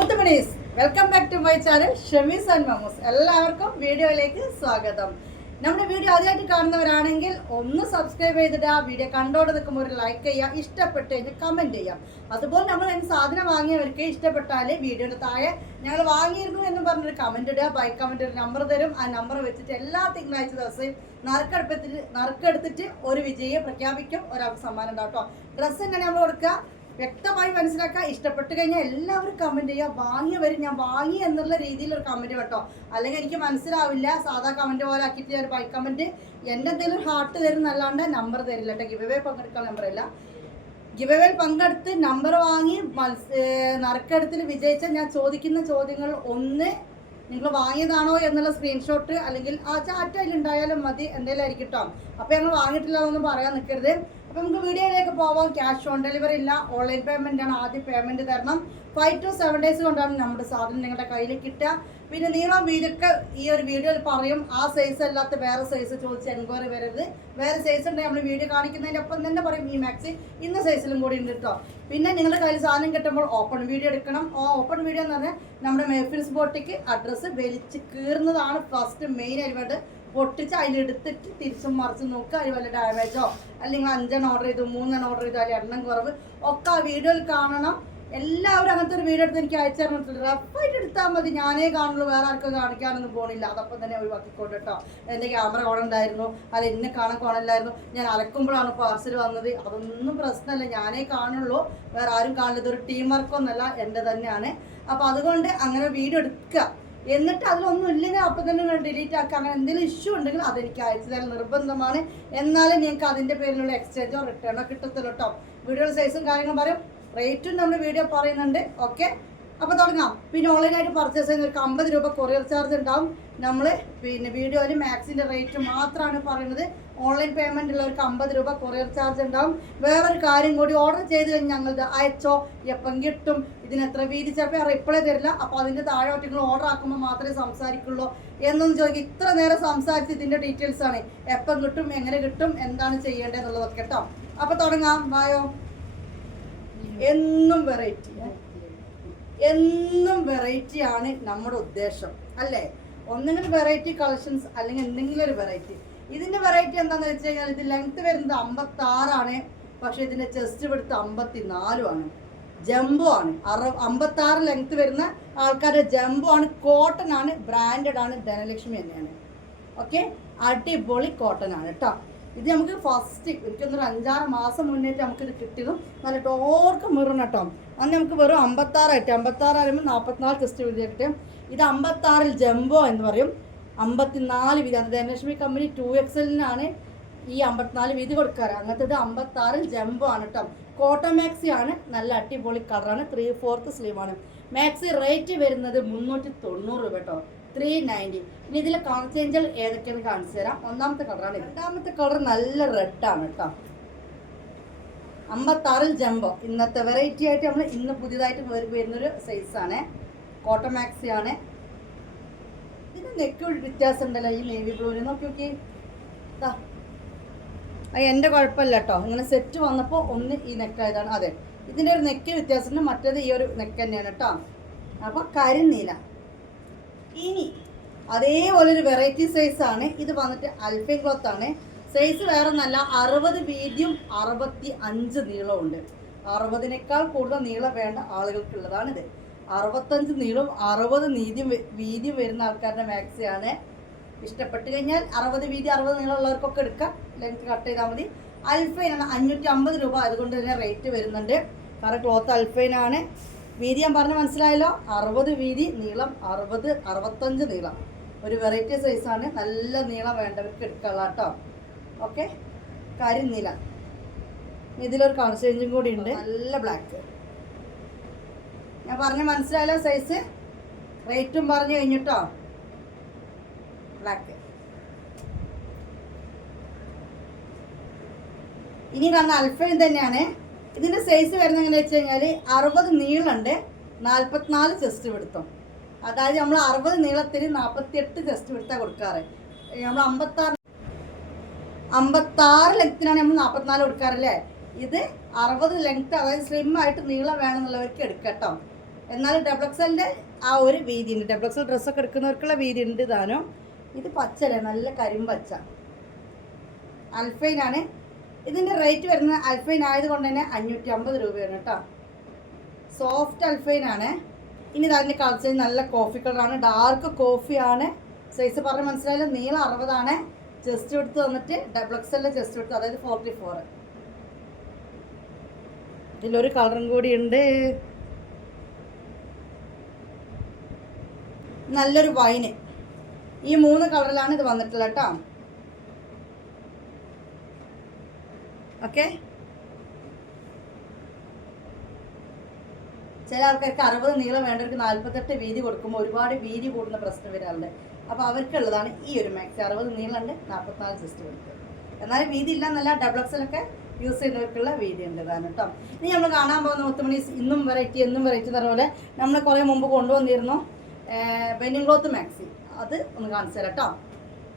മുത്തുമണീസ് welcome back to my channel Shamees and Mamoos എല്ലാവർക്കും വീഡിയോയിലേക്ക് സ്വാഗതം. നമ്മുടെ വീഡിയോ ആദ്യമായിട്ട് കാണുന്നവരാണെങ്കിൽ ഒന്ന് സബ്സ്ക്രൈബ് ചെയ്തിട്ട് ആ വീഡിയോ കണ്ടോടെ നിൽക്കുമ്പോൾ ഒരു ലൈക്ക് ചെയ്യുക ഇഷ്ടപ്പെട്ട് കഴിഞ്ഞാൽ കമന്റ് ചെയ്യാം അതുപോലെ നമ്മൾ അതിന് സാധനം വാങ്ങിയവർക്ക് ഇഷ്ടപ്പെട്ടാൽ വീഡിയോയുടെ താഴെ ഞങ്ങൾ വാങ്ങിയിരുന്നു എന്ന് പറഞ്ഞൊരു കമന്റ് ഇടുക ബൈ കമന്റ് ഒരു നമ്പർ തരും. ആ നമ്പർ വെച്ചിട്ട് എല്ലാ തിങ്കളാഴ്ച ദിവസവും നറുക്കെടുപ്പിച്ചിട്ട് നറുക്കെടുത്തിട്ട് ഒരു വിജയിയെ പ്രഖ്യാപിക്കും ഒരാൾക്ക് സമ്മാനം ഉണ്ടാവും കേട്ടോ ഡ്രസ്സ് എങ്ങനെ നമ്മൾ കൊടുക്കുക? വ്യക്തമായി മനസ്സിലാക്കുക. ഇഷ്ടപ്പെട്ട് കഴിഞ്ഞാൽ എല്ലാവരും കമന്റ് ചെയ്യുക. വാങ്ങിയവരും ഞാൻ വാങ്ങി എന്നുള്ള രീതിയിൽ ഒരു കമന്റ് കേട്ടോ. അല്ലെങ്കിൽ എനിക്ക് മനസ്സിലാവില്ല. സാധാ കമന്റ് പോലെ ആക്കിയിട്ട് ഞാൻ ബൈ കമന്റ് എന്റെ എന്തെങ്കിലും ഹാർട്ട് തരും എന്നല്ലാണ്ട് നമ്പർ തരില്ല കേട്ടോ. ഗിവ് അവേ പങ്കെടുക്കാൻ നമ്പർ ഇല്ല. ഗിവ് അവേ പങ്കെടുത്ത് നമ്പർ വാങ്ങി മത്സ നറുക്കെടുത്തിൽ വിജയിച്ച ഞാൻ ചോദിക്കുന്ന ചോദ്യങ്ങൾ ഒന്ന് നിങ്ങൾ വാങ്ങിയതാണോ എന്നുള്ള സ്ക്രീൻഷോട്ട് അല്ലെങ്കിൽ ആ ചാറ്റ് അതിലുണ്ടായാലും മതി. എന്തെങ്കിലും ആയിരിക്കും കേട്ടോ അപ്പോൾ ഞങ്ങൾ വാങ്ങിയിട്ടില്ല എന്നൊന്നും പറയാൻ നിൽക്കരുത്. അപ്പോൾ നമുക്ക് വീഡിയോയിലേക്ക് പോവാം. ക്യാഷ് ഓൺ ഡെലിവറി ഇല്ല. ഓൺലൈൻ പേയ്മെന്റ് ആണ് ആദ്യം പേയ്മെന്റ് തരണം. ഫൈവ് ടു സെവൻ ഡേയ്സ് കൊണ്ടാണ് നമ്മുടെ സാധനം നിങ്ങളുടെ കയ്യിൽ കിട്ടുക. പിന്നെ നീളം വീലൊക്കെ ഈ ഒരു വീഡിയോയിൽ പറയും ആ സൈസ് അല്ലാത്ത വേറെ സൈസ് ചോദിച്ച് എൻക്വയറി വരരുത്. വേറെ സൈസ് ഉണ്ടെങ്കിൽ നമ്മൾ വീഡിയോ കാണിക്കുന്നതിന്റെ ഒപ്പം തന്നെ പറയും ഈ മാക്സി ഇന്ന സൈസിലും കൂടി ഉണ്ട് കേട്ടോ പിന്നെ നിങ്ങളുടെ കയ്യിൽ സാധനം കിട്ടുമ്പോൾ ഓപ്പൺ വീഡിയോ എടുക്കണം. ആ ഓപ്പൺ വീഡിയോ എന്ന് പറഞ്ഞാൽ നമ്മുടെ മെഫിൻസ് ബോട്ടിക്ക് അഡ്രസ്സ് വലിച്ച് കീറുന്നതാണ് ഫസ്റ്റ് മെയിൻ ആയിട്ട് പൊട്ടിച്ച് അതിലെടുത്തിട്ട് തിരിച്ചും മറിച്ചും നോക്കുക അതിൽ വല്ല ഡാമേജോ അല്ലെങ്കിൽ അഞ്ചെണ്ണം ഓർഡർ ചെയ്തു മൂന്നെണ്ണം ഓർഡർ ചെയ്തു അതിൽ എണ്ണം കുറവ്. ഒക്കെ ആ വീഡിയോയിൽ കാണണം. എല്ലാവരും അങ്ങനത്തെ ഒരു വീഡിയോ എടുത്ത് എനിക്ക് അയച്ചു തന്നിട്ടുണ്ട് റഫായിട്ട് എടുത്താൽ മതി. ഞാനേ കാണുള്ളൂ വേറെ ആർക്കും കാണിക്കാനൊന്നും പോണില്ല. അതപ്പം തന്നെ ഒഴിവാക്കിക്കൊണ്ട് കേട്ടോ എന്റെ ക്യാമറ കോണുണ്ടായിരുന്നു അല്ല എന്നെ കാണാൻ കോണില്ലായിരുന്നു ഞാൻ അലക്കുമ്പോഴാണ് പാർസൽ വന്നത്. അതൊന്നും പ്രശ്നമല്ല. ഞാനേ കാണുള്ളൂ. വേറെ ആരും കാണില്ല ഇതൊരു ടീം വർക്കൊന്നല്ല എന്റെ തന്നെയാണ്. അപ്പോൾ അതുകൊണ്ട് അങ്ങനെ വീഡിയോ എടുക്കുക. എന്നിട്ട് അതിലൊന്നും ഇല്ലെങ്കിൽ അപ്പം തന്നെ നിങ്ങൾ ഡിലീറ്റ് ആക്കുക. അങ്ങനെ എന്തെങ്കിലും ഇഷ്യൂ ഉണ്ടെങ്കിൽ അതെനിക്ക് അയച്ചു തരാൻ നിർബന്ധമാണ്. എന്നാലും നിങ്ങൾക്ക് അതിന്റെ പേരിലുള്ള എക്സ്ചേഞ്ചോ റിട്ടേണോ കിട്ടത്തില്ല കേട്ടോ വീഡിയോയുടെ സൈസും കാര്യങ്ങളും പറയും. റേറ്റും നമ്മൾ വീഡിയോ പറയുന്നുണ്ട്. ഓക്കെ അപ്പോൾ തുടങ്ങാം. പിന്നെ ഓൺലൈനായിട്ട് പർച്ചേസ് ചെയ്യുന്ന ഒരു അമ്പത് രൂപ കൊറിയർ ചാർജ് ഉണ്ടാവും. നമ്മൾ പിന്നെ വീഡിയോയിൽ മാക്സിന്റെ റേറ്റ് മാത്രമാണ് പറയുന്നത്. ഓൺലൈൻ പേയ്മെന്റ് ഉള്ളവർക്ക് അമ്പത് രൂപ കൊറിയർ ചാർജ് ഉണ്ടാവും. വേറൊരു കാര്യം കൂടി ഓർഡർ ചെയ്ത് കഴിഞ്ഞാൽ ഞങ്ങൾ അയച്ചോ? എപ്പം കിട്ടും? ഇതിന് എത്ര വീതി ചിലപ്പോൾ റിപ്ലൈ തരില്ല. അപ്പോൾ അതിന്റെ താഴെ നിങ്ങൾ ഓർഡർ ആക്കുമ്പോൾ മാത്രമേ സംസാരിക്കുള്ളൂ. എന്നൊന്നും ചോദിക്കും. ഇത്ര നേരം സംസാരിച്ച് ഇതിന്റെ ഡീറ്റെയിൽസ് ആണ്. എപ്പം കിട്ടും? എങ്ങനെ കിട്ടും? എന്താണ് ചെയ്യേണ്ടതെന്നുള്ളതൊക്കെ കേട്ടോ. അപ്പോൾ തുടങ്ങാം. വായോ. എന്നും വെറൈറ്റി എന്നും വെറൈറ്റി ആണ് നമ്മുടെ ഉദ്ദേശം. അല്ലേ? ഒന്നെങ്കിലും വെറൈറ്റി കളക്ഷൻസ് അല്ലെങ്കിൽ എന്തെങ്കിലും ഒരു വെറൈറ്റി ഇതിന്റെ വെറൈറ്റി എന്താന്ന് വെച്ച് കഴിഞ്ഞാൽ ഇത് ലെങ്ത് വരുന്നത് അമ്പത്തി ആറാണ് പക്ഷെ ഇതിന്റെ ചെസ്റ്റ് എടുത്ത് അമ്പത്തി നാലുമാണ് ജംബോ ആണ്. അറ അമ്പത്തി ആറ് ലെങ്ത് വരുന്ന ആൾക്കാരുടെ ജംബോ ആണ്. കോട്ടൺ ആണ്. ബ്രാൻഡഡ് ആണ്. ധനലക്ഷ്മി തന്നെയാണ്. ഓക്കെ അടിപൊളി കോട്ടൺ ആണ് കേട്ടോ ഇത് നമുക്ക് ഫസ്റ്റ് എനിക്കൊന്നൊരു അഞ്ചാറ് മാസം മുന്നേറ്റ് നമുക്ക് ഇത് കിട്ടിയതും നല്ല ടോർക്ക് മിറണം കേട്ടോ അന്ന് നമുക്ക് വെറും അമ്പത്താറായിട്ട് അമ്പത്താറ് ആകുമ്പോൾ നാൽപ്പത്തിനാല് ടെസ്റ്റ് വിളിച്ചിട്ട് ഇത് അമ്പത്താറിൽ ജംബോ എന്ന് പറയും. അമ്പത്തിനാല് വീതി. അത് ധനലക്ഷ്മി കമ്പനി ടു എക്സലിനാണ് ഈ അമ്പത്തിനാല് വീതി കൊടുക്കാറ്. അങ്ങനത്തെ ഇത് അമ്പത്താറിൽ ജംബോ ആണ് കേട്ടോ കോട്ടൺ മാക്സി ആണ്. നല്ല അടിപൊളി കളറാണ് ത്രീ ഫോർത്ത് സ്ലീവ് ആണ്. മാക്സി റേറ്റ് വരുന്നത് മുന്നൂറ്റി തൊണ്ണൂറ് രൂപ കേട്ടോ ത്രീ നയന്റി ഇനി ഇതിലെ കാണിച്ചേഞ്ചൽ ഏതൊക്കെയാണ് കാണിച്ചു തരാം. ഒന്നാമത്തെ കളറാണ് രണ്ടാമത്തെ കളർ നല്ല റെഡാണ് കേട്ടോ അമ്പത്താറിൽ ജംബോ ഇന്നത്തെ വെറൈറ്റി ആയിട്ട് നമ്മൾ ഇന്ന് പുതിയതായിട്ട് വരു- വരുന്നൊരു സൈസാണ് കോട്ടൺ മാക്സി ആണ്. ഇതിന് നെക്ക് ഈ കുഴപ്പമില്ല കേട്ടോ. ഇങ്ങനെ സെറ്റ് വന്നപ്പോൾ ഒന്ന് ഈ നെക്കായതാണ് അതെ. ഇതിന്റെ ഒരു നെക്ക് വ്യത്യാസമുണ്ട്. മറ്റേത് ഈ ഒരു നെക്ക് തന്നെയാണ് കേട്ടോ. അപ്പോൾ കരിനീല ഇനി അതേപോലെ ഒരു വെറൈറ്റി സൈസ് ആണ്. ഇത് വന്നിട്ട് അൽഫൈൻ ക്ലോത്ത് ആണ്. സൈസ് വേറെ ഒന്നല്ല അറുപത് വീതിയും അറുപത്തി അഞ്ച് നീളമുണ്ട് അറുപതിനേക്കാൾ കൂടുതൽ നീളം വേണ്ട ആളുകൾക്കുള്ളതാണിത്. അറുപത്തഞ്ച് നീളും അറുപത് നീതിയും വീതിയും വരുന്ന ആൾക്കാരുടെ മാക്സിയാണ് ഇഷ്ടപ്പെട്ട് കഴിഞ്ഞാൽ അറുപത് വീതി അറുപത് നീളമുള്ളവർക്കൊക്കെ എടുക്കാം. ലെങ്ത് കട്ട് ചെയ്താൽ മതി. അൽഫൈൻ ആണ് അഞ്ഞൂറ്റി അമ്പത് രൂപ അതുകൊണ്ട് തന്നെ റേറ്റ് വരുന്നുണ്ട്. കാരണം ക്ലോത്ത് അൽഫൈൻ ആണ്. വീതി ഞാൻ പറഞ്ഞ് മനസ്സിലായല്ലോ? അറുപത് വീതി നീളം അറുപത് അറുപത്തഞ്ച് നീളം. ഒരു വെറൈറ്റി സൈസാണ് നല്ല നീളം വേണ്ടവർക്ക് എടുക്കാനുള്ള കേട്ടോ ഓക്കെ കാര്യം നീല. ഇതിലൊരു കളർ ചേഞ്ചും കൂടി ഉണ്ട്. നല്ല ബ്ലാക്ക് ഞാൻ പറഞ്ഞ മനസ്സിലായല്ലോ സൈസ് റേറ്റും പറഞ്ഞു കഴിഞ്ഞിട്ടോ? ബ്ലാക്ക് ഇനി കാണുന്ന അൽഫയും തന്നെയാണ്. ഇതിന്റെ സൈസ് വരുന്നത് എങ്ങനെ വെച്ച് കഴിഞ്ഞാൽ അറുപത് നീളമുണ്ട് നാൽപ്പത്തിനാല് ചെസ്റ്റ് പിടുത്തം. അതായത് നമ്മൾ അറുപത് നീളത്തിന് നാൽപ്പത്തി എട്ട് ചെസ്റ്റ് പിടുത്ത കൊടുക്കാറ്. നമ്മൾ അമ്പത്താറ് അമ്പത്താറ് ലെങ്ത്തിനാണ് നമ്മൾ നാൽപ്പത്തിനാല് കൊടുക്കാറല്ലേ ഇത് അറുപത് ലെങ്ത് അതായത് സ്ലിം ആയിട്ട് നീളം വേണമെന്നുള്ളവർക്ക് എടുക്കട്ടോ എന്നാൽ ഡബിൾ എക്സലിന്റെ ആ ഒരു വീതി ഉണ്ട് ഡബിൾ എക്സൽ ഡ്രസ്സൊക്കെ എടുക്കുന്നവർക്കുള്ള വീതി ഉണ്ട് താനും ഇത് പച്ചല്ലേ നല്ല കരിമ്പച്ച അൽഫൈനാണ്. ഇതിന്റെ റേറ്റ് വരുന്നത് അൽഫൈൻ ആയതുകൊണ്ട് തന്നെ അഞ്ഞൂറ്റി അമ്പത് രൂപയാണ് കേട്ടോ. സോഫ്റ്റ് അൽഫൈനാണ്. ഇനി ഇതിന്റെ കളർ നല്ല കോഫി കളറാണ് ഡാർക്ക് കോഫിയാണ് സൈസ് പറഞ്ഞ് മനസ്സിലായാലും നീളം അറുപതാണ്. ചെസ്റ്റ് എടുത്ത് വന്നിട്ട് ഡബിൾ എക്സലിന്റെ ചെസ്റ്റ് എടുത്ത് അതായത് ഫോർട്ടി ഫോർ ഇതിലൊരു കളറും കൂടി ഉണ്ട്. നല്ലൊരു വൈന് ഈ മൂന്ന് കളറിലാണ് ഇത് വന്നിട്ടുള്ളത് കേട്ടോ. ഓക്കെ ചില ആൾക്കാർക്ക് അറുപത് നീളം വേണ്ടവർക്ക് നാൽപ്പത്തെട്ട് വീതി കൊടുക്കുമ്പോൾ ഒരുപാട് വീതി കൂടുന്ന പ്രശ്നം വരാറുണ്ട്. അപ്പോൾ അവർക്കുള്ളതാണ് ഈ ഒരു മാക്സി അറുപത് നീളമുണ്ട് നാൽപ്പത്തിനാല് സിസ്റ്റം കൊടുക്കുക. എന്നാലും വീതി ഇല്ല എന്നല്ല ഡബിൾ യൂസ് ചെയ്യുന്നവർക്കുള്ള വീതി ഉണ്ട് ഇതാണ് കേട്ടോ. ഇനി നമ്മൾ കാണാൻ പോകുന്ന മുത്തുമണി ഇന്നും വെറൈറ്റി എന്നും വെറൈറ്റി എന്ന് പറഞ്ഞ പോലെ നമ്മൾ കുറേ മുമ്പ് കൊണ്ടുവന്നിരുന്നു. ബെനിങ് ക്ലോത്ത് മാക്സി. അത് ഒന്ന് കാണിച്ചു തരാം കേട്ടോ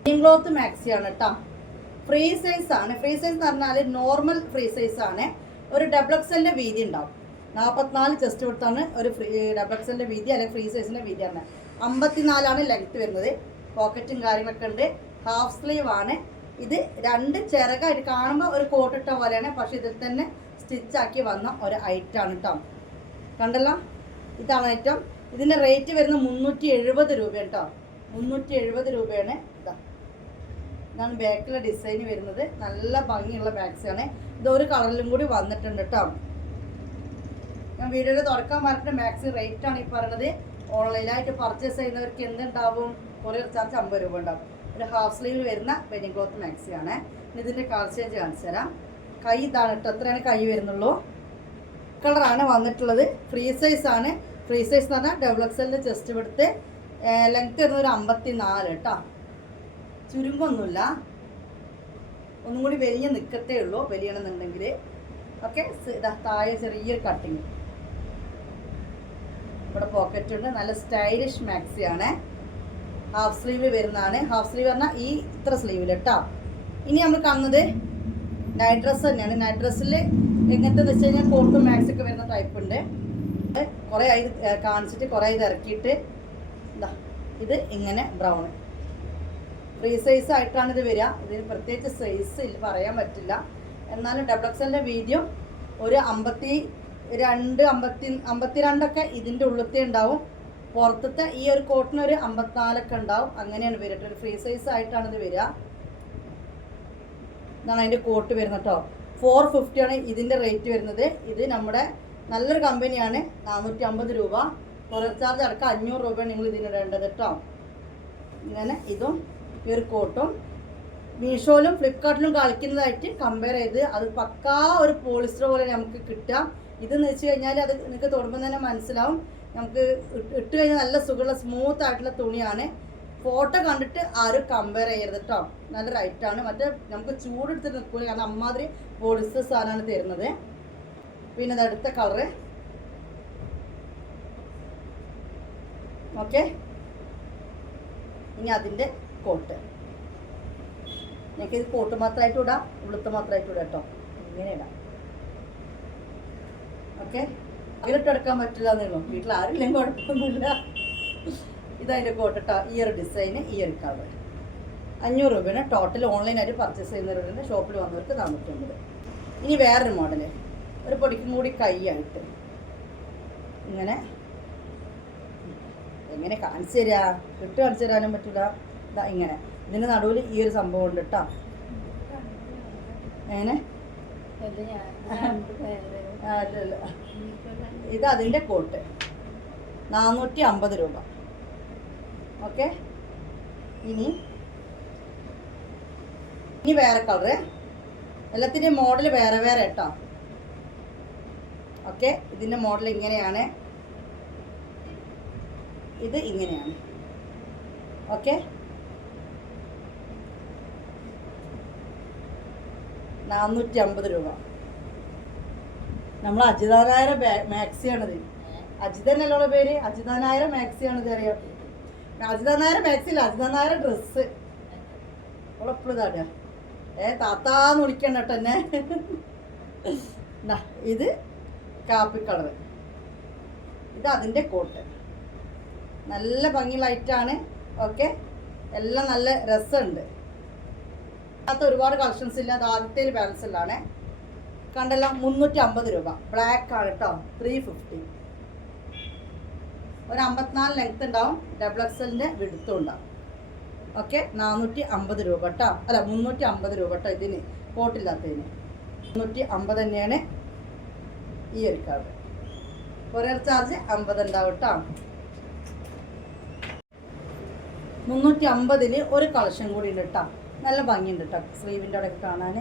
ബെന്നിങ് ക്ലോത്ത് ആണ് കേട്ടോ ഫ്രീ സൈസ് ആണ്. ഫ്രീ സൈസ് എന്ന് പറഞ്ഞാൽ നോർമൽ ഫ്രീ സൈസ് ആണ്. ഒരു ഡബിൾ എക്സലിന്റെ വീതി ഉണ്ടാവും. നാൽപ്പത്തിനാല് ചെസ്റ്റ് കൊടുത്താണ് ഒരു ഫ്രീ ഡബിൾ എക്സലിന്റെ വീതി അല്ലെങ്കിൽ ഫ്രീ സൈസിന്റെ വീതിയാണ് അമ്പത്തിനാലാണ് ലെങ്ത് വരുന്നത്. പോക്കറ്റും കാര്യങ്ങളൊക്കെ ഉണ്ട്. ഹാഫ് സ്ലീവ് ആണ്. ഇത് രണ്ട് ചിറകായിട്ട് കാണുമ്പോൾ ഒരു കോട്ടിട്ട പോലെയാണ്. പക്ഷെ ഇതിൽ തന്നെ സ്റ്റിച്ചാക്കി വന്ന ഒരു ഐറ്റാണ് കേട്ടോ കണ്ടല്ലോ? ഇതാണ് ഐറ്റം ഇതിന്റെ റേറ്റ് വരുന്നത് മുന്നൂറ്റി എഴുപത് രൂപ കേട്ടോ മുന്നൂറ്റി എഴുപത് രൂപയാണ് ഇതാ. ഇതാണ് ബാക്കിലെ ഡിസൈൻ വരുന്നത്. നല്ല ഭംഗിയുള്ള ബാഗ്സാണ് ഇത് ഒരു കളറിലും കൂടി വന്നിട്ടുണ്ട് കേട്ടോ ഞാൻ വീഡിയോയിൽ തുറക്കാൻ പറഞ്ഞിട്ട് മാക്സി റേറ്റ് ആണ് ഈ പറയുന്നത് ഓൺലൈനായിട്ട് പർച്ചേസ് ചെയ്യുന്നവർക്ക് എന്തുണ്ടാവും? കൊറിയർ ചാർജ് അമ്പത് രൂപ ഉണ്ടാവും. ഒരു ഹാഫ് സ്ലീവിൽ വരുന്ന വെനിങ് ക്ലോത്ത് മാക്സിയാണ് ഇതിന്റെ കളർ ചേഞ്ച് കാണിച്ചു തരാം. കൈ ഇതാണ് കേട്ടോ എത്രയാണ് കൈ വരുന്നുള്ളൂ. കളറാണ് വന്നിട്ടുള്ളത്. ഫ്രീ സൈസ് ആണ്. ഫ്രീ സൈസ് എന്ന് പറഞ്ഞാൽ ഡബിൾ എക്സലിന്റെ ചെസ്റ്റ് എടുത്ത് ലെങ്ത് വരുന്ന ഒരു അമ്പത്തി നാല് കേട്ടോ ചുരുങ്ങൊന്നുമില്ല ഒന്നും കൂടി വലിയ നിൽക്കത്തേ ഉള്ളൂ വലിയണമെന്നുണ്ടെങ്കിൽ ഓക്കെ താഴെ ചെറിയൊരു കട്ടിങ് ഇവിടെ പോക്കറ്റ് ഉണ്ട്. നല്ല സ്റ്റൈലിഷ് മാക്സി ആണ്. ഹാഫ് സ്ലീവ് വരുന്നതാണ്. ഹാഫ് സ്ലീവ് പറഞ്ഞാൽ ഈ ഇത്ര സ്ലീവിൽ കേട്ടോ ഇനി നമ്മൾ കാണുന്നത് നൈറ്റ് ഡ്രസ്സ് തന്നെയാണ്. നൈറ്റ് ഡ്രസ്സിൽ എങ്ങനത്തെ വെച്ച് കഴിഞ്ഞാൽ കോട്ടും മാക്സൊക്കെ വരുന്ന ടൈപ്പ് ഉണ്ട്. കുറേ ആയി കാണിച്ചിട്ട് കുറേ ഇത് ഇറക്കിയിട്ട് എന്താ ഇത് ഇങ്ങനെ ബ്രൗൺ ഫ്രീ സൈസ് ആയിട്ടാണ് ഇത് വരിക. ഇതിന് പ്രത്യേകിച്ച് സൈസ് പറയാൻ പറ്റില്ല. എന്നാലും ഡബിൾ എക്സലിന്റെ വീഡിയോ ഒരു അമ്പത്തി രണ്ട് അമ്പത്തി അമ്പത്തിരണ്ടൊക്കെ ഇതിന്റെ ഉള്ളിലത്തെ ഉണ്ടാവും. പുറത്തത്തെ ഈ ഒരു കോട്ടിന് ഒരു അമ്പത്തിനാലൊക്കെ ഉണ്ടാവും. അങ്ങനെയാണ് വരിക ഒരു ഫ്രീ സൈസ് ആയിട്ടാണ് ഇത് വരിക. ഇതാണ് അതിന്റെ കോട്ട് വരുന്നത് കേട്ടോ. ഫോർ ഫിഫ്റ്റിയാണ് ഇതിന്റെ റേറ്റ് വരുന്നത്. ഇത് നമ്മുടെ നല്ലൊരു കമ്പനിയാണ്. നാനൂറ്റി അമ്പത് രൂപ. കൊറിയർ ചാർജ് അടക്കം അഞ്ഞൂറ് രൂപയാണ് നിങ്ങൾ ഇതിനിടേണ്ടത് കേട്ടോ ഇങ്ങനെ ഇതും ഈ ഒരു കോട്ടും. മീഷോയിലും ഫ്ലിപ്കാർട്ടിലും കളിക്കുന്നതായിട്ട് കമ്പയർ ചെയ്ത് അത് പക്കാ ഒരു പോളിസ്റ്റർ പോലെ നമുക്ക് കിട്ടാം ഇതെന്ന് വെച്ച് കഴിഞ്ഞാൽ അത് നിങ്ങൾക്ക് തൊടുമ്പോൾ തന്നെ മനസ്സിലാവും. നമുക്ക് ഇട്ട് കഴിഞ്ഞാൽ നല്ല സുഖമുള്ള സ്മൂത്ത് ആയിട്ടുള്ള തുണിയാണ്. ഫോട്ടോ കണ്ടിട്ട് ആരും കമ്പയർ ചെയ്യരുത് കേട്ടോ നല്ല റൈറ്റാണ് മറ്റേ നമുക്ക് ചൂടെടുത്തിട്ട് നിൽക്കില്ല കാരണം അമ്മാതിരി പോളിസ്റ്റർ സാധനമാണ് തരുന്നത്. പിന്നെ അടുത്ത കളറ് ഓക്കെ ഇനി അതിന്റെ കോട്ട് ഞങ്ങൾക്ക് ഇത് കോട്ട് മാത്രമായിട്ട് ഇടാം ഉളുത്ത് മാത്രമായിട്ട് ഇടാം കേട്ടോ ഇങ്ങനെ ഇടാം. ഓക്കെ അതിലിട്ടെടുക്കാൻ പറ്റില്ല എന്നുള്ളൂ വീട്ടിൽ ആരില്ലെങ്കിൽ കുഴപ്പമൊന്നുമില്ല. ഇതതിന്റെ കോട്ട് കേട്ടോ ഈ ഒരു ഡിസൈന് ഈ ഒരു കളർ അഞ്ഞൂറ് രൂപയാണ് ടോട്ടൽ ഓൺലൈനായിട്ട് പർച്ചേസ് ചെയ്യുന്നവരുടെ ഷോപ്പിൽ വന്നവർക്ക് നാനൂറ്റമ്പത്. ഇനി വേറൊരു മോഡൽ ഒരു പൊടിക്കും കൂടി കൈയായിട്ട്. ഇങ്ങനെ. എങ്ങനെ കാണിച്ചു തരാ? ഇട്ട് കാണിച്ചു തരാനും പറ്റില്ല ഇതാ ഇങ്ങനെ. ഇതിന് നടുവിൽ ഈ ഒരു സംഭവം ഉണ്ട് കേട്ടോ എങ്ങനെ? ഇത് അതിന്റെ കോട്ട്. നാനൂറ്റി അമ്പത് രൂപ. ഓക്കെ? ഇനി. ഇനി വേറെ കളറ്. എല്ലാത്തിന്റെയും മോഡൽ വേറെ വേറെ കേട്ടോ ഓക്കെ? ഇതിന്റെ മോഡൽ ഇങ്ങനെയാണ്. ഇത് ഇങ്ങനെയാണ്. ഓക്കെ? നാനൂറ്റി അമ്പത് രൂപ. നമ്മൾ അജിതാനായര മാക്സിയാണിത്. അജിതന്നല്ലോ പേര്? അജിതാനായര മാക്സിയാണിത് അറിയാം? അജിതാനായര മാക്സി ഇല്ല അജിതാനായര ഡ്രസ്സ്. അവളെപ്പോഴും ഏ താത്താന്ന് വിളിക്കണ്ട കേട്ടോ എന്നെ. ഇത് കാപ്പി കളർ ഇത് അതിന്റെ കോട്ട്. നല്ല ഭംഗിയുള്ള ഐറ്റാണ് ഓക്കെ? എല്ലാം നല്ല രസമുണ്ട്. അതിനകത്ത് ഒരുപാട് കളക്ഷൻസ് ഇല്ല. അത് ആദ്യത്തെ ബാലൻസിലാണ് കണ്ടല്ല മുന്നൂറ്റി അമ്പത് രൂപ. ബ്ലാക്ക് ആണ് കേട്ടോ ത്രീ ഫിഫ്റ്റി ഒരു അമ്പത്തിനാല് ലെങ്ത് ഉണ്ടാവും. ഡബിൾ എക്സലിന്റെ വിടുത്തും ഉണ്ടാവും. ഓക്കെ? നാനൂറ്റി അമ്പത് രൂപ കേട്ടോ അല്ല മുന്നൂറ്റി അമ്പത് രൂപ കേട്ടോ ഇതിന്. കോട്ടില്ലാത്തതിന്. മുന്നൂറ്റി അമ്പത് തന്നെയാണ്. ഈ ഒരു കാർഡ് കൊറിയർ ചാർജ് അമ്പത് ഉണ്ടാവും കേട്ടോ മുന്നൂറ്റി അമ്പതിൽ ഒരു കളക്ഷൻ കൂടി ഉണ്ട് കേട്ടോ നല്ല ഭംഗിയുണ്ട് കേട്ടോ സ്ലീവിന്റെ അവിടെ കാണാൻ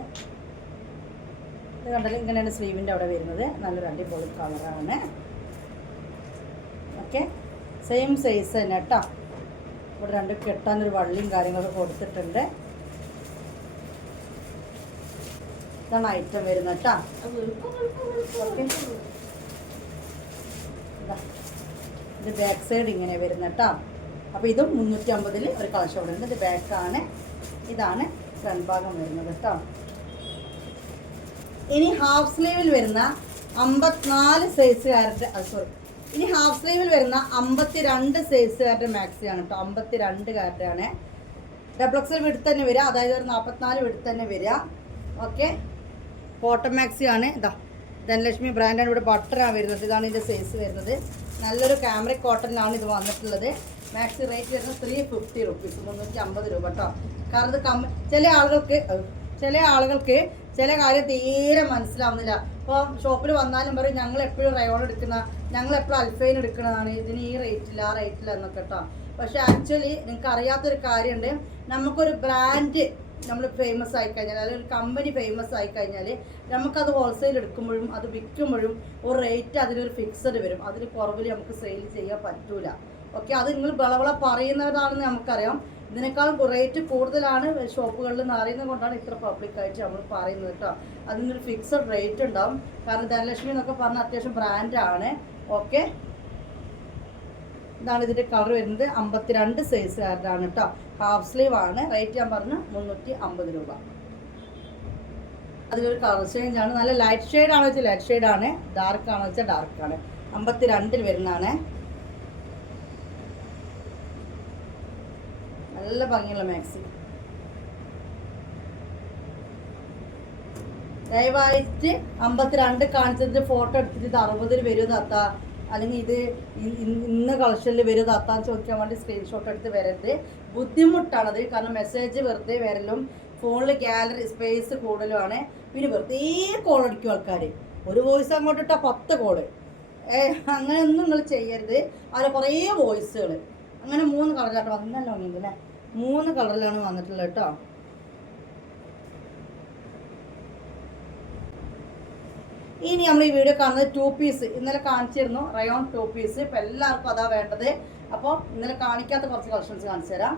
ഇത് കണ്ടല്ലോ ഇങ്ങനെയാണ് സ്ലീവിന്റെ അവിടെ വരുന്നത്. നല്ലൊരു അടിപൊളി കളറാണ് ഓക്കെ സെയിം സൈസ് തന്നെ കേട്ടോ ഇവിടെ രണ്ട് കെട്ടാനൊരു വള്ളിയും കാര്യങ്ങളൊക്കെ കൊടുത്തിട്ടുണ്ട്. ഇതാണ് ഐറ്റം വരുന്നത് കേട്ടോ ഇതാ. ബാക്ക് സൈഡ് ഇങ്ങനെ വരുന്നത് കേട്ടോ അപ്പോൾ ഇതും മുന്നൂറ്റി അമ്പതിൽ ഒരു കളക്ഷൻ ഉണ്ട്. ഇത് ബാക്കാണ് ഇതാണ് ഫ്രണ്ട് ഭാഗം വരുന്നത് കേട്ടോ ഇനി ഹാഫ് സ്ലീവിൽ വരുന്ന അമ്പത്തിനാല് സൈസുകാരുടെ സോറി ഇനി ഹാഫ് സ്ലീവിൽ വരുന്ന അമ്പത്തിരണ്ട് സൈസുകാരുടെ മാക്സിയാണ് കേട്ടോ അമ്പത്തിരണ്ട് ഡബിൾ എക്സൽ വിടുത്ത് തന്നെ വരിക അതായത് ഒരു നാൽപ്പത്തിനാല് വിടുത്ത് തന്നെ വരിക ഓക്കെ കോട്ടൺ മാക്സി ആണ്. ഇതാ ധനലക്ഷ്മി ബ്രാൻഡാണ് ഇവിടെ ബട്ടറാണ് വരുന്നത്. ഇതാണ് ഇതിന്റെ സൈസ് വരുന്നത്. നല്ലൊരു ക്യാമറ കോട്ടണിലാണ് ഇത് വന്നിട്ടുള്ളത്. മാക്സി റേറ്റ് വരുന്നത് ത്രീ ഫിഫ്റ്റി റുപ്പീസ് മുന്നൂറ്റി അമ്പത് രൂപ കേട്ടോ കാരണം ഇത് ചില ആളുകൾക്ക് ചില ആളുകൾക്ക് ചില കാര്യം തീരെ മനസ്സിലാവുന്നില്ല. ഇപ്പോൾ ഷോപ്പിൽ വന്നാലും പറയും ഞങ്ങൾ എപ്പോഴും റയോൺ എടുക്കുന്ന ഞങ്ങൾ എപ്പോഴും അൽഫൈൻ എടുക്കുന്നതാണ്. ഇതിന് ഈ റേറ്റില്ല ആ റേറ്റില്ല എന്നൊക്കെ കേട്ടോ പക്ഷെ ആക്ച്വലി നിങ്ങൾക്ക് അറിയാത്തൊരു കാര്യമുണ്ട്. നമുക്കൊരു ബ്രാൻഡ് നമ്മൾ ഫേമസ് ആയി കഴിഞ്ഞാൽ അല്ലെങ്കിൽ ഒരു കമ്പനി ഫേമസ് ആയി കഴിഞ്ഞാൽ നമുക്കത് ഹോൾസെയിൽ എടുക്കുമ്പോഴും അത് വിൽക്കുമ്പോഴും ഒരു റേറ്റ് അതിനൊരു ഫിക്സഡ് വരും. അതിന് കുറവിൽ നമുക്ക് സെയിൽ ചെയ്യാൻ പറ്റൂല. ഓക്കെ അത് നിങ്ങൾ വിളവള പറയുന്നവരാണെന്ന് നമുക്കറിയാം. ഇതിനേക്കാൾ റേറ്റ് കൂടുതലാണ് ഷോപ്പുകളിൽ നിന്ന് അറിയുന്നത് കൊണ്ടാണ് ഇത്ര പബ്ലിക്കായിട്ട് നമ്മൾ പറയുന്നത് കേട്ടോ. അതിനൊരു ഫിക്സഡ് റേറ്റ് ഉണ്ടാവും. കാരണം ധനലക്ഷ്മി എന്നൊക്കെ പറഞ്ഞാൽ അത്യാവശ്യം ബ്രാൻഡാണ് ഓക്കെ ഇതാണ് ഇതിന്റെ കളർ വരുന്നത്. അമ്പത്തിരണ്ട് സൈസുകാരനാണ് കേട്ടോ ഹാഫ് സ്ലീവ് ആണ്. റേറ്റ് ഞാൻ പറഞ്ഞു മുന്നൂറ്റി അമ്പത് രൂപ. അതിലൊരു കളർ ചേഞ്ച് ആണ്. നല്ല ലൈറ്റ് ഷെയ്ഡ് ആണോ വെച്ചാൽ ലൈറ്റ് ഷെയ്ഡ് ആണ്. ഡാർക്ക് ആണോ വെച്ചാൽ ഡാർക്ക് ആണ്. അമ്പത്തിരണ്ടിൽ വരുന്നതാണ്. നല്ല ഭംഗിയുള്ള മാക്സി ദയവായിട്ട് അമ്പത്തിരണ്ട് കാണിച്ചതിന്റെ ഫോട്ടോ എടുത്തിട്ട് ഇത് അറുപതിൽ വരുമെന്ന് തത്ത അല്ലെങ്കിൽ ഇത് ഇന്ന കളക്ഷനിൽ വരും തത്താന്ന് ചോദിക്കാൻ വേണ്ടി സ്ക്രീൻഷോട്ട് എടുത്ത് വരരുത്. ബുദ്ധിമുട്ടാണത് കാരണം മെസ്സേജ് വെറുതെ വരലും ഫോണിൽ ഗാലറി സ്പേസ് കൂടുതലുമാണ്. പിന്നെ വെറുതെ കോൾ അടിക്കും ആൾക്കാർ ഒരു വോയിസ് അങ്ങോട്ട് ഇട്ടാൽ പത്ത് കോൾ അങ്ങനെയൊന്നും നിങ്ങൾ ചെയ്യരുത്. അതിൽ കുറേ വോയിസുകൾ അങ്ങനെ മൂന്ന് കളറിലാട്ടോ വന്നല്ലോ അല്ലേ മൂന്ന് കളറിലാണ് വന്നിട്ടുള്ളത് കേട്ടോ. ഇനി നമ്മൾ ഈ വീഡിയോ കാണുന്നത് ടു പീസ് ഇന്നലെ കാണിച്ചിരുന്നു റയോൺ ടു പീസ് ഇപ്പം എല്ലാവർക്കും അതാ വേണ്ടത്. അപ്പോൾ ഇന്നലെ കാണിക്കാത്ത കുറച്ച് കളക്ഷൻസ് കാണിച്ചു തരാം.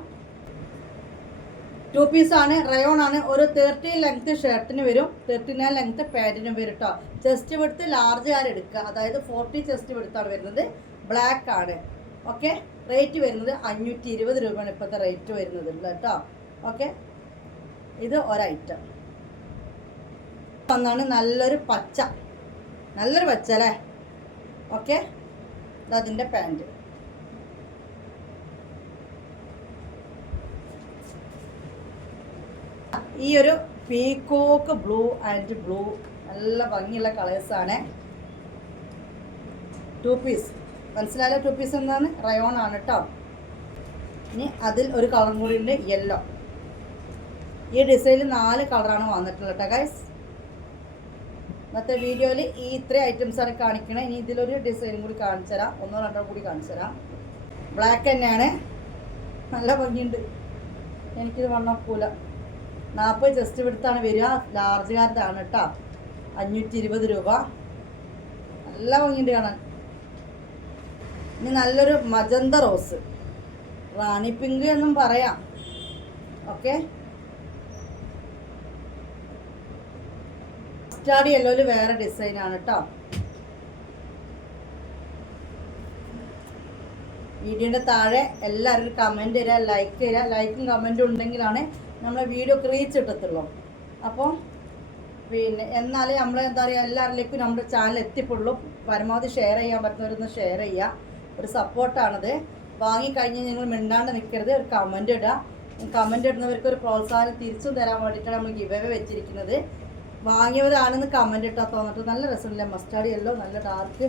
ടു പീസ് ആണ് റയോൺ ആണ്. ഒരു തേർട്ടി ലെങ്ത് ഷർട്ടിന് വരും. തേർട്ടി നയൻ ലെങ്ത് പാന്റിനും വരും കേട്ടോ ചെസ്റ്റ് വെടുത്ത് ലാർജ് ആണ് എടുക്കുക. അതായത് ഫോർട്ടി ചെസ്റ്റ് വെടുത്താണ് വരുന്നത്. ബ്ലാക്ക് ആണ്. ഓക്കെ റേറ്റ് വരുന്നത് അഞ്ഞൂറ്റി ഇരുപത് രൂപയാണ് ഇപ്പോഴത്തെ റേറ്റ് വരുന്നത് കേട്ടോ ഓക്കെ ഇത് ഒരൈറ്റം. ഒന്നാണ് നല്ലൊരു പച്ച. നല്ലൊരു പച്ച അല്ലേ ഓക്കെ അതിന്റെ പാന്റ് ഈ ഒരു പീക്കോക്ക് ബ്ലൂ ആൻഡ് ബ്ലൂ നല്ല ഭംഗിയുള്ള കളേഴ്സാണ് ടു പീസ് മനസ്സിലായാലോ ടു പീസ് എന്താണ്? റയോൺ ആണ് കേട്ടോ ഇനി അതിൽ ഒരു കളറും കൂടി ഉണ്ട് യെല്ലോ ഈ ഡിസൈനിൽ നാല് കളറാണ് വന്നിട്ടുള്ളത് കേട്ടോ ഗൈസ് ഇന്നത്തെ വീഡിയോയിൽ ഈ ഇത്രയും ഐറ്റംസ് ആണ് കാണിക്കണേ. ഇനി ഇതിലൊരു ഡിസൈനും കൂടി കാണിച്ചു തരാം. ഒന്നോ രണ്ടോ കൂടി കാണിച്ചു തരാം. ബ്ലാക്ക് തന്നെയാണ്. നല്ല ഭംഗിയുണ്ട്. എനിക്കിത് വണ്ണക്കൂല നാൽപ്പത് ജസ്റ്റ് എടുത്താണ് വരിക. ലാർജുകാരതാണ് കേട്ടോ. അഞ്ഞൂറ്റി ഇരുപത് രൂപ. നല്ല ഭംഗിയുണ്ട് കാണാൻ. ഇനി നല്ലൊരു മജന്ത റോസ് റാണി പിങ്ക് എന്നും പറയാം. ഓക്കെ സ്റ്റാഡി എല്ലോ വേറെ ഡിസൈൻ ആണ് കേട്ടോ വീഡിയോന്റെ താഴെ എല്ലാവരും കമന്റ് തരിക ലൈക്ക് തരിക ലൈക്കും കമന്റും ഉണ്ടെങ്കിലാണ് നമ്മളെ വീഡിയോ റീച്ച് കിട്ടത്തുള്ളൂ. അപ്പോൾ പിന്നെ എന്നാലേ നമ്മൾ എന്താ പറയുക എല്ലാവരിലേക്കും നമ്മുടെ ചാനൽ എത്തിപ്പെടുള്ളൂ പരമാവധി ഷെയർ ചെയ്യാൻ പറ്റുന്നവരൊന്ന് ഷെയർ ചെയ്യുക. ഒരു സപ്പോർട്ടാണിത് വാങ്ങിക്കഴിഞ്ഞ് നിങ്ങൾ മിണ്ടാണ്ട് നിൽക്കരുത് ഒരു കമന്റ് ഇടുക. കമന്റ് ഇടുന്നവർക്ക് ഒരു പ്രോത്സാഹനം തിരിച്ചും തരാൻ വേണ്ടിയിട്ടാണ് നമ്മൾ ഗിവ് വെച്ചിരിക്കുന്നത്. വാങ്ങിയവരാണെന്ന് കമന്റ് ഇട്ടാൽ തോന്നിട്ട്. നല്ല രസമില്ല? മസ്റ്റാർഡ് യെല്ലോ നല്ല ഡാർക്ക്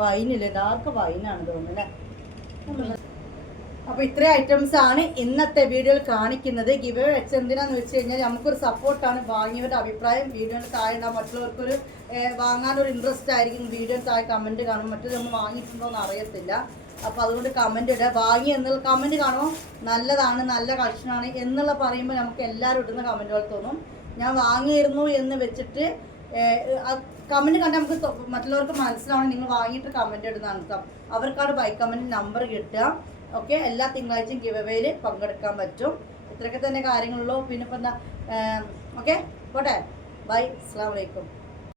വൈനില്ലേ ഡാർക്ക് വൈനാണ് തോന്നുന്നത് അപ്പോൾ ഇത്രയും ഐറ്റംസ് ആണ് ഇന്നത്തെ വീഡിയോയിൽ കാണിക്കുന്നത്. ഗിവ് വെച്ച് എന്തിനാന്ന് വെച്ച് കഴിഞ്ഞാൽ നമുക്കൊരു സപ്പോർട്ടാണ് വാങ്ങിയവരുടെ അഭിപ്രായം. വീഡിയോയുടെ താഴെ ഉണ്ടാകും മറ്റുള്ളവർക്കൊരു വാങ്ങാനൊരു ഇൻട്രസ്റ്റ് ആയിരിക്കും. വീഡിയോ താഴെ കമന്റ് കാണും. മറ്റൊരു നമ്മൾ വാങ്ങിയിട്ടുണ്ടോ എന്ന് അറിയത്തില്ല. അപ്പോൾ അതുകൊണ്ട് കമന്റ് ഇടുക. വാങ്ങി എന്നുള്ള കമന്റ് കാണുമ്പോൾ നല്ലതാണ് നല്ല കളക്ഷനാണ് എന്നുള്ള പറയുമ്പോൾ നമുക്ക് എല്ലാവരും ഇടുന്ന കമന്റുകൾ തോന്നും. ഞാൻ വാങ്ങിയിരുന്നു എന്ന് വെച്ചിട്ട് കമന്റ് കണ്ടാൽ നമുക്ക് മറ്റുള്ളവർക്ക് മനസ്സിലാവണം. നിങ്ങൾ വാങ്ങിയിട്ട് കമന്റ് ഇടുന്നതാണ് കേട്ടോ. അവർക്കാണ് ബൈ കമന്റ് നമ്പർ കിട്ടുക. ഓക്കെ എല്ലാ തിങ്കളാഴ്ചയും ഗിവ് അവയിൽ പങ്കെടുക്കാൻ പറ്റും. ഇത്രയൊക്കെ തന്നെ കാര്യങ്ങളുള്ളൂ. പിന്നെ ഇപ്പം എന്താ ഓക്കെ പോട്ടെ. ബൈ അസ്സാം വലൈക്കും